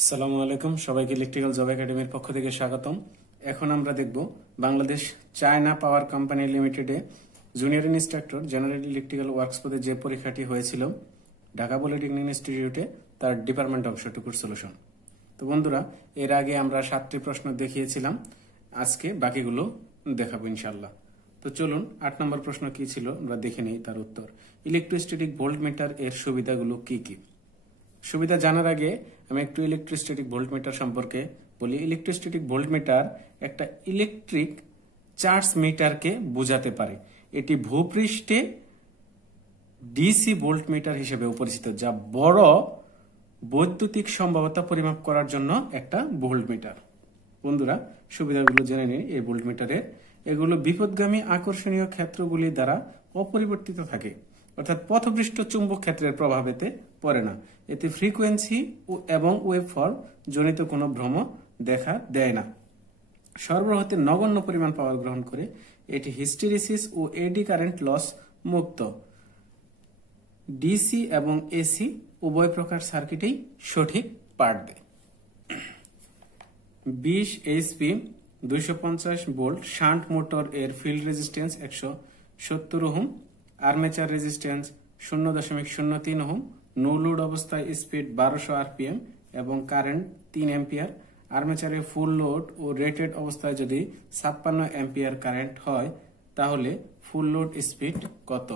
আসসালামু আলাইকুম, সবাইকে ইলেকট্রিক্যাল জব একাডেমির পক্ষ থেকে স্বাগতম। এখন আমরা দেখব বাংলাদেশ চায়না পাওয়ার কোম্পানি লিমিটেডে junior instructor general electrical works পদে যে পরীক্ষাটি হয়েছিল ঢাকা পলিটেকনিক ইনস্টিটিউটে, তার ডিপার্টমেন্ট অফ শর্টকাট সলিউশন। তো বন্ধুরা, এর আগে আমরা 7টি প্রশ্ন দেখিয়েছিলাম, আজকে বাকিগুলো দেখাবো ইনশাল্লাহ। তো চলুন 8 নম্বর প্রশ্ন কি ছিল আমরা দেখে নিই তার উত্তর। ইলেকট্রোস্ট্যাটিক ভোল্টমিটার এর সুবিধাগুলো কি কি? সুবিধা জানার আগে আমি একটু ইলেকট্রোস্ট্যাটিক ভোল্টমিটার সম্পর্কে বলি। ইলেকট্রোস্ট্যাটিক ভোল্টমিটার একটা ইলেকট্রিক চার্জ মিটারকে বোঝাতে পারে। এটি ভূপৃষ্ঠে ডিসি ভোল্টমিটার হিসেবে পরিচিত, যা বড় বৈদ্যুতিক সম্ভাব্যতা পরিমাপ করার জন্য একটা ভোল্টমিটার। বন্ধুরা, সুবিধাগুলো জেনে নিন এই ভোল্টমিটারের। এগুলো বিপথগামী আকর্ষণীয় ক্ষেত্রগুলি দ্বারা অপরিবর্তিত থাকে, অর্থাৎ পথপৃষ্ঠ চুম্বক ক্ষেত্রের প্রভাব এতে পড়ে না। এতে ফ্রিকোয়েন্সি এবং ওয়েভফর্ম জনিত কোনো ভ্রম দেখা দেয় না। সরবরাহতে নগণ্য পরিমাণ পাওয়ার গ্রহণ করে। এটি হিস্টেরিসিস ও এডি কারেন্ট লস মুক্ত। ডিসি এবং এসি উভয় প্রকার সার্কিটেই সঠিক পাঠ দেয়। 20 এইচপি 250 ভোল্ট শান্ট মোটর এর field resistance 170 ohm, armature resistance 0.03 ohm, no load অবস্থায় স্পিড 1200 আরপিএম এবং কারেন্ট 3 অ্যাম্পিয়ার। আর্মেচারে ফুল লোড ও রেটেড অবস্থায় যদি 56 অ্যাম্পিয়ার কারেন্ট হয়, তাহলে ফুল লোড স্পিড কত?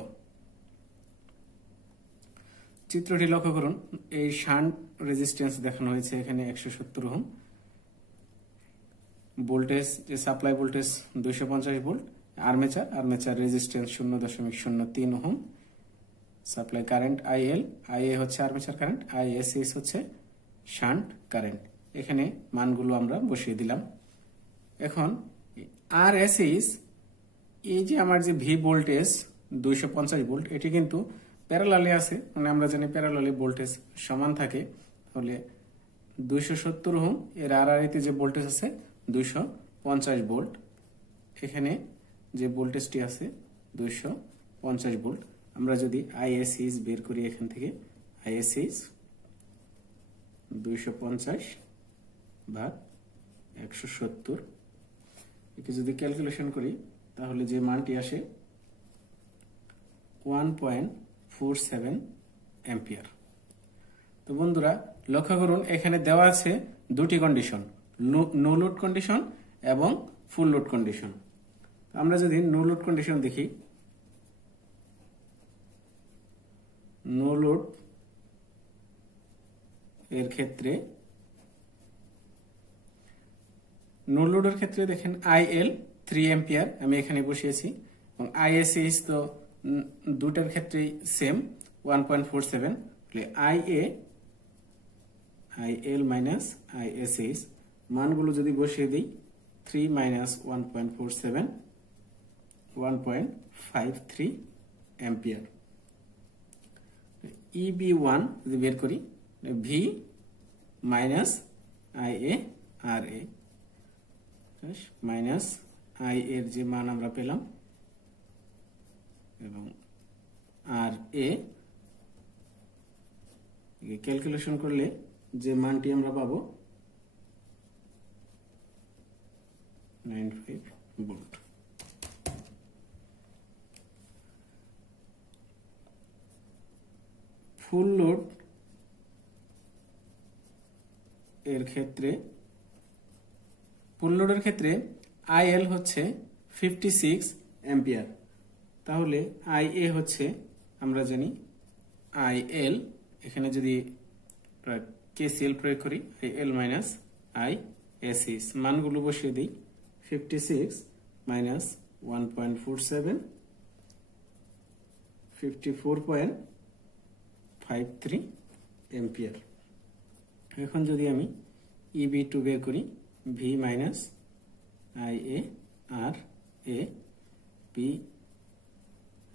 চিত্রটি লক্ষ্য করুন। এই শান্ট রেজিস্ট্যান্স দেখানো হয়েছে এখানে 170 ওহম। ভোল্টেজ, যে supply voltage 250 volt. Armature resistance 0.03 ohm. Supply current IA হচ্ছে আর্মেচার কারেন্ট, আইএসএস হচ্ছে শান্ট কারেন্ট। এখানে মানগুলো আমরা বসিয়ে দিলাম। এখন আরএসএস, এই যে আমার যে ভি ভোল্টেজ 250 ভোল্ট, এটি কিন্তু প্যারালালে আছে, মানে আমরা জানি প্যারালালে ভোল্টেজ সমান থাকে। তাহলে 270 ওহম এর আরআরএতে যে ভোল্টেজ আছে 250 ভোল্ট। এখানে যে ভোল্টেজটি আছে 250 ভোল্ট। আমরা যদি আইএসএস বের করি, এখান থেকে আইএসএস 250 ভাগ 170, একে যদি ক্যালকুলেশন করি তাহলে যে মানটি আসে 1.47 অ্যাম্পিয়ার। তো বন্ধুরা, লক্ষ্য করুন এখানে দেওয়া আছে দুটি কন্ডিশন, নো লোড কন্ডিশন এবং ফুল লোড কন্ডিশন। আমরা যদি নো লোড কন্ডিশন দেখি, নো লোড এর ক্ষেত্রে, নো লোডের ক্ষেত্রে দেখেন আইএল 3 অ্যাম্পিয়ার আমি এখানে বসিয়েছি, এবং আইএসএস তো দুটার ক্ষেত্রেই সেম 1.47। আইএল মাইনাস আইএসএস মানগুলো যদি বসিয়ে দিই, 3 মাইনাস 1.47 1.53 অ্যাম্পিয়ার। EB1 যদি বের করি, V minus IA R A minus I এর যে মান আমরা পেলাম এবং আর এ ক্যালকুলেশন করলে যে মানটি আমরা পাবো 95 ভোল্ট। ফুল লোড এর ক্ষেত্রে, ফুল লোডের ক্ষেত্রে আইএল হচ্ছে 56 অ্যাম্পিয়ার। তাহলে আইএ হচ্ছে, আমরা জানি আইএল, এখানে যদি কেসিএল প্রয়োগ করি, আইএল মাইনাস আইএসএস মানগুলো বসিয়ে দিই, 56 মাইনাস 1.47 54.53 অ্যাম্পিয়ার। এখন যদি আমি EB2 বের করি, V minus IA R A, P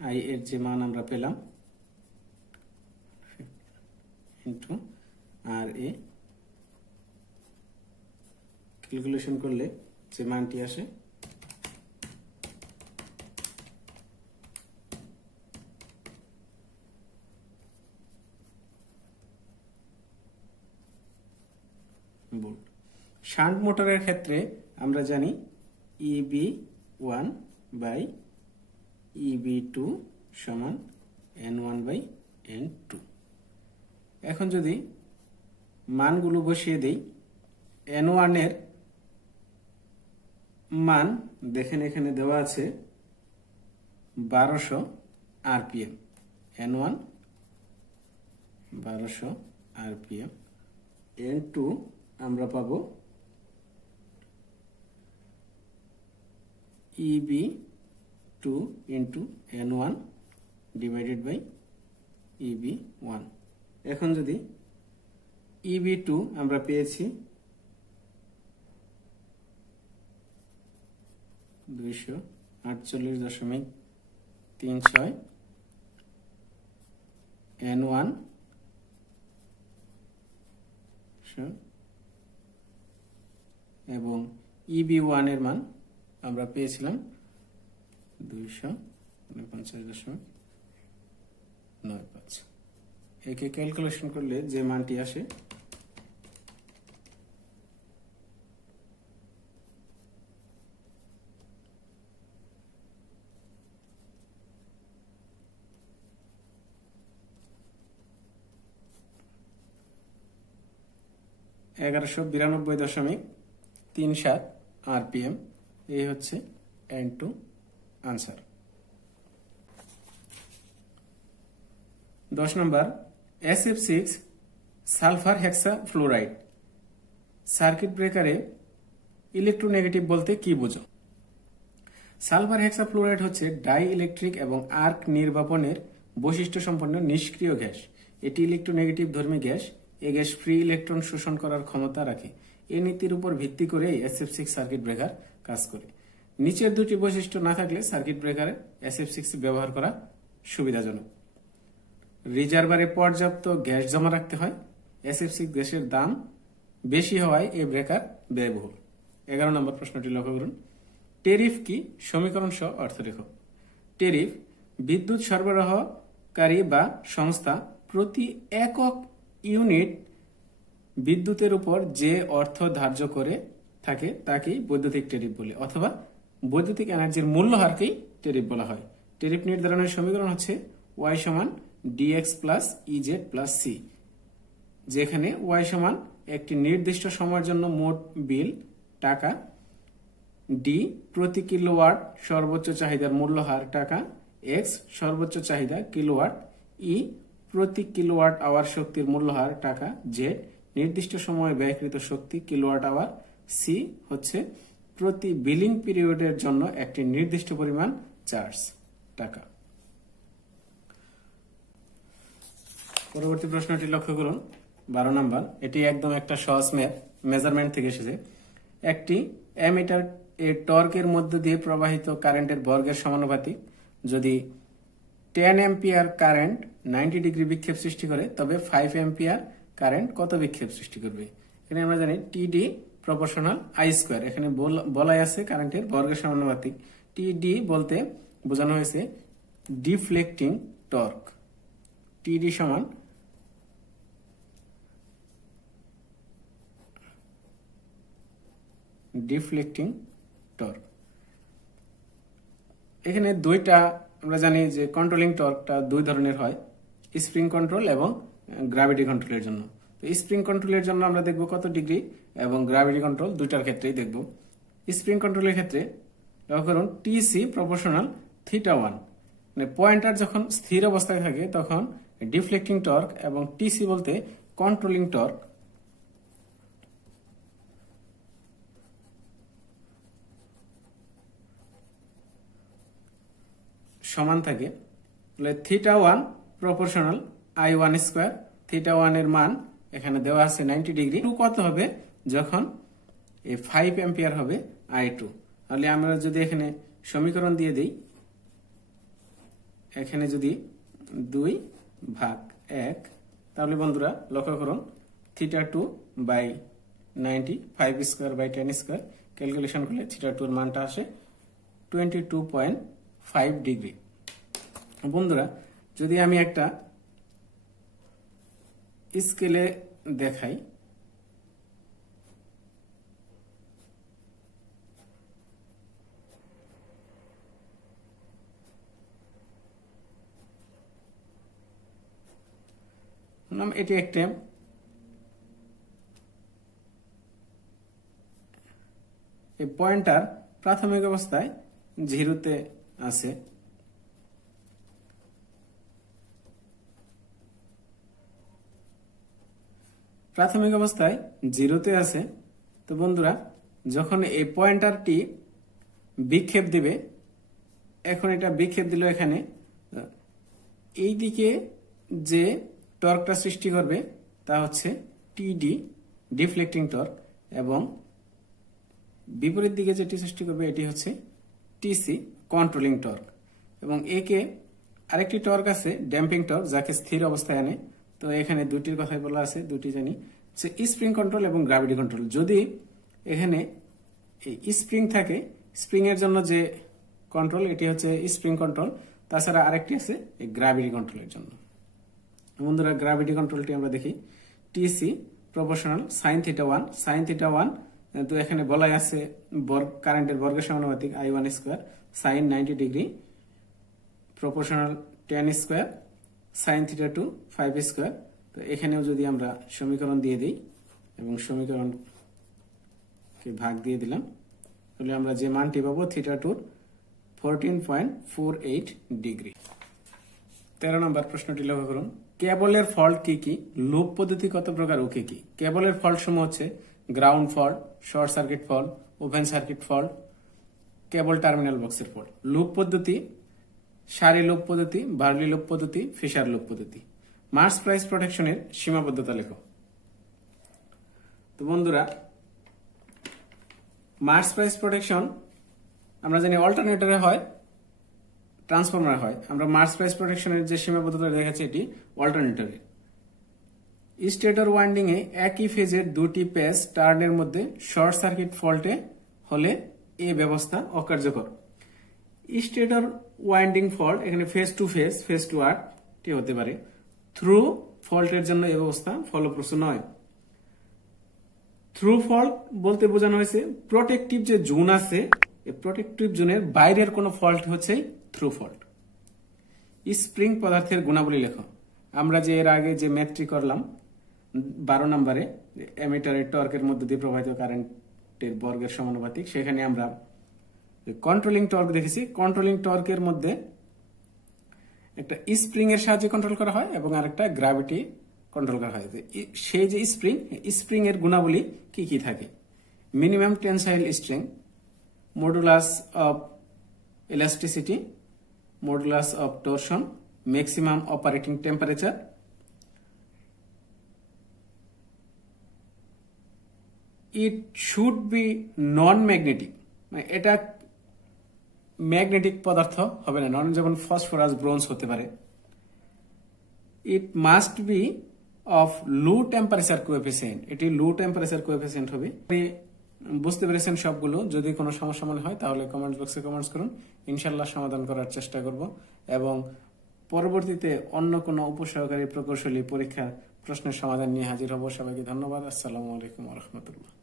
I এর যে মান আমরা পেলাম ইন্টু আর এ, ক্যালকুলেশন করলে যে মানটি আসে শান্ট মোটরের ক্ষেত্রে আমরা জানি EB1 বাই EB2 সমান N1 বাই N2। এখন যদি মানগুলো বসিয়ে দেই, N1 এর মান দেখেন এখানে দেওয়া আছে 1200 RPM। N1 1200 RPM। N2 আমরা পাবো EB2 into N1 divided by EB1। এখন যদি EB2 আমরা পেয়েছি 248.36, N1 এবং EB1 এর মান আমরা পেয়েছিলাম 249.95। একে ক্যালকুলেশন করলে যে মানটি আসে (1192.37 RPM। এই হচ্ছে N2 আনসার। 10 নম্বর, SF6 সালফার হেক্সা ফ্লোরাইড সার্কিট ব্রেকারে ইলেকট্রোনেগেটিভ বলতে কি বোঝো? সালফার হেক্সা ফ্লোরাইড হচ্ছে ডাই ইলেকট্রিক এবং আর্ক নির্বাপনের বৈশিষ্ট্য সম্পন্ন নিষ্ক্রিয় গ্যাস। এটি ইলেকট্রোনেগেটিভ ধর্মী গ্যাস। এই গ্যাস ফ্রি ইলেকট্রন শোষণ করার ক্ষমতা রাখে। এই নীতির উপর ভিত্তি করে SF6 সার্কিট ব্রেকার কাজ করে। নিচের দুটি বৈশিষ্ট্য না থাকলে সার্কিট ব্রেকারে SF6 ব্যবহার করা সুবিধাজনক। রিজার্ভারে পর্যাপ্ত গ্যাস জমা রাখতে হয়। SF6 গ্যাসের দাম বেশি হওয়ায় এই ব্রেকার ব্যয়বহুল। 11 নম্বর প্রশ্নটি লক্ষ্য করুন। টেরিফ কি? সমীকরণ সহ অর্থ লেখো। টেরিফ বিদ্যুৎ সরবরাহকারী বা সংস্থা প্রতি একক ইউনিট বিদ্যুতের উপর যে অর্থ ধার্য করে থাকে তাকেই বৈদ্যুতিক টেরিফ বলে, অথবা বৈদ্যুতিক এনার্জির মূল্যহারকেই টেরিফ বলা হয়। টেরিফ নির্ধারণের সমীকরণ হচ্ছে y সমান dx plus EZ plus C, যেখানে y সমান একটি নির্দিষ্ট সময়ের জন্য মোট বিল টাকা, d প্রতি কিলোওয়াট সর্বোচ্চ চাহিদার মূল্যহার টাকা, x সর্বোচ্চ চাহিদা কিলোওয়াট, E প্রতি কিলোওয়াট আওয়ার শক্তির মূল্যহার টাকা, z নির্দিষ্ট সময়ে ব্যয়কৃত শক্তি কিলোওয়াট আওয়ার, C হচ্ছে প্রতি বিলিং পিরিয়ডের জন্য একটি নির্দিষ্ট পরিমাণ চার্জ টাকা। পরবর্তী প্রশ্নটি লক্ষ্য করুন। 12 নম্বর, এটি একদম একটা সহজ মেজারমেন্ট থেকে এসেছে। একটি অ্যামিটার এর টর্কের মধ্য দিয়ে প্রবাহিত কারেন্টের বর্গের সমানুপাতিক। যদি 10 অ্যাম্পিয়ার কারেন্ট 90 ডিগ্রি বিক্ষেপ সৃষ্টি করে, তবে 5 অ্যাম্পিয়ার কারেন্ট কত বিক্ষেপ সৃষ্টি করবে? এখানে আমরা জানি TD প্রপোর্শনাল I স্কয়ার। এখানে বলাই আছে কারেন্টের বর্গের সমানুপাতিক। TD বলতে বোঝানো হয়েছে ডিফ্লেক্টিং টর্ক। TD সমান ডিফ্লেক্টিং টর্ক। এখানে দুইটা আমরা জানি যে কন্ট্রোলিং টর্কটা দুই ধরনের হয়, স্প্রিং কন্ট্রোল এবং গ্র্যাভিটি কন্ট্রোলের জন্য। তো স্প্রিং কন্ট্রোলের জন্য আমরা দেখব কত ডিগ্রি, এবং গ্র্যাভিটি কন্ট্রোল দুইটার ক্ষেত্রেই দেখব। স্প্রিং কন্ট্রোলের ক্ষেত্রে লক্ষ্য করুন TC প্রপোর্শনাল θ1, মানে পয়েন্টার যখন স্থির অবস্থায় থাকে তখন ডিফ্লেক্টিং টর্ক, এবং TC বলতে কন্ট্রোলিং টর্ক সমান থাকে। θ1 প্রপোর্শনাল I1 স্কয়ার। θ1 এর মান এখানে দেওয়া আছে 90 ডিগ্রি। কত হবে যখন 5 অ্যাম্পিয়ার হবে I2। তাহলে আমরা যদি এখানে সমীকরণ দিয়ে দেই, এখানে যদি 2/1, তাহলে বন্ধুরা লক্ষ্য করুন θ2 by 90, 5 square by 10 square calculation করলে θ2 এর মানটা আসে 22.5 ডিগ্রি। বন্ধুরা, যদি আমি একটা স্কেলে দেখাই, এটি একটা এই পয়েন্টার প্রাথমিক অবস্থায় 0-তে আছে। প্রাথমিক অবস্থায় 0-তে আছে। তো বন্ধুরা, যখন এই পয়েন্টারটি বিক্ষেপ দিবে, এখন এটা বিক্ষেপ দিল এখানে, এই দিকে যে টর্কটা সৃষ্টি করবে তা হচ্ছে টিডি ডিফ্লেক্টিং টর্ক, এবং বিপরীত দিকে যেটি সৃষ্টি করবে এটি হচ্ছে টিসি কন্ট্রোলিং টর্ক। এবং একে আরেকটি টর্ক আছে ড্যাম্পিং টর্ক, যাকে স্থির অবস্থায় আনে। তো এখানে দুটির কথাই বলা আছে, দুটি জানি, স্প্রিং কন্ট্রোল এবং গ্র্যাভিটি কন্ট্রোল। যদি এখানে স্প্রিং থাকে, স্প্রিং এর জন্য যে কন্ট্রোল এটি হচ্ছে স্প্রিং কন্ট্রোল, তাছাড়া আরেকটি আছে গ্র্যাভিটি কন্ট্রোলের জন্য। বন্ধুরা, গ্র্যাভিটি কন্ট্রোলটি আমরা দেখি, TC proportional sine theta 1, sine theta 1, তো এখানে বলাই আছে কারেন্টের বর্গের সমানুপাতিক I1 square sine 90 degree proportional tan square sine theta 2 5 square. তো এখানেও যদি আমরা সমীকরণ দিয়ে দিই এবং সমীকরণকে ভাগ দিয়ে দিলাম, তাহলে আমরা যে মানটি পাবো থিটা 2 14.48 ডিগ্রি। 13 নম্বর প্রশ্নটি লক্ষ্য করুন, কেবলের ফল্ট কি কি, লুপ পদ্ধতি কত প্রকার ও কি কি? কেবলের ফল্ট সমূহ হচ্ছে ground fault, short circuit fault, open circuit fault, cable terminal বক্সের ফল্ট। লুপ পদ্ধতি, সারি লুপ পদ্ধতি, বার্লি লুপ পদ্ধতি, ফিশার লুপ পদ্ধতি। মার্স প্রাইস প্রোটেকশনের সীমাবদ্ধতা লেখো। তো বন্ধুরা, মার্স প্রাইস প্রোটেকশন আমরা জানি অল্টারনেটরে হয়, ট্রান্সফরমার হয়। আমরা মার্স প্রাইস প্রোটেকশনের যে সীমাবদ্ধতা দেখাচ্ছি এটি অল্টারনেটরে। স্টেটর ওয়াইন্ডিং এ একই ফেজের দুটি পেজ টার্নের মধ্যে শর্ট সার্কিট ফল্টে হলে এই ব্যবস্থা অকার্যকর। স্টেটর ওয়াইন্ডিং ফল্ট এখানে phase to phase, phase to arc টি হতে পারে। থ্রু ফল্টের জন্য এই ব্যবস্থা ফলপ্রসূ নয়। থ্রু ফল্ট বলতে বোঝানো হয়েছে প্রোটেক্টিভ যে জোন আছে, এই প্রোটেক্টিভ জোনের বাইরের কোন ফল্ট হচ্ছে থ্রু ফল্ট। স্প্রিং পদার্থের গুণাবলী লেখো। আমরা যে এর আগে যে ম্যাথটি করলাম 12 নম্বরে, অ্যামিটারের টর্কের মধ্যে দিয়ে প্রবাহিত কারেন্টের বর্গের সমানুপাতিক, সেখানে আমরা কন্ট্রোলিং টর্ক দেখেছি। কন্ট্রোলিং টর্কের মধ্যে একটা স্প্রিং এর সাহায্যে কন্ট্রোল করা হয় এবং আরেকটা গ্র্যাভিটি কন্ট্রোল করা হয়। সেই যে স্প্রিং এর গুণাবলী কি কি থাকে? Minimum tensile strength, modulus of elasticity, modulus of torsion, maximum operating temperature, it should be non magnetic, মানে এটা ম্যাগনেটিক পদার্থ হবে না, নন যেমন ফসফরাস, ব্রোঞ্জ হতে পারে। It must be of low temperature coefficient, এটি লো টেম্পারেচার কোএফিসিয়েন্ট হবে। বুঝতে পেরেছেন সবগুলো? যদি কোনো সমস্যা মনে হয় তাহলে কমেন্ট বক্সে কমেন্টস করুন, ইনশাল্লাহ সমাধান করার চেষ্টা করব। এবং পরবর্তীতে অন্য কোনো উপসহকারী প্রকৌশলী পরীক্ষা প্রশ্নের সমাধান নিয়ে হাজির হব। সবাইকে ধন্যবাদ। আসসালামু আলাইকুম ওয়া রাহমাতুল্লাহ।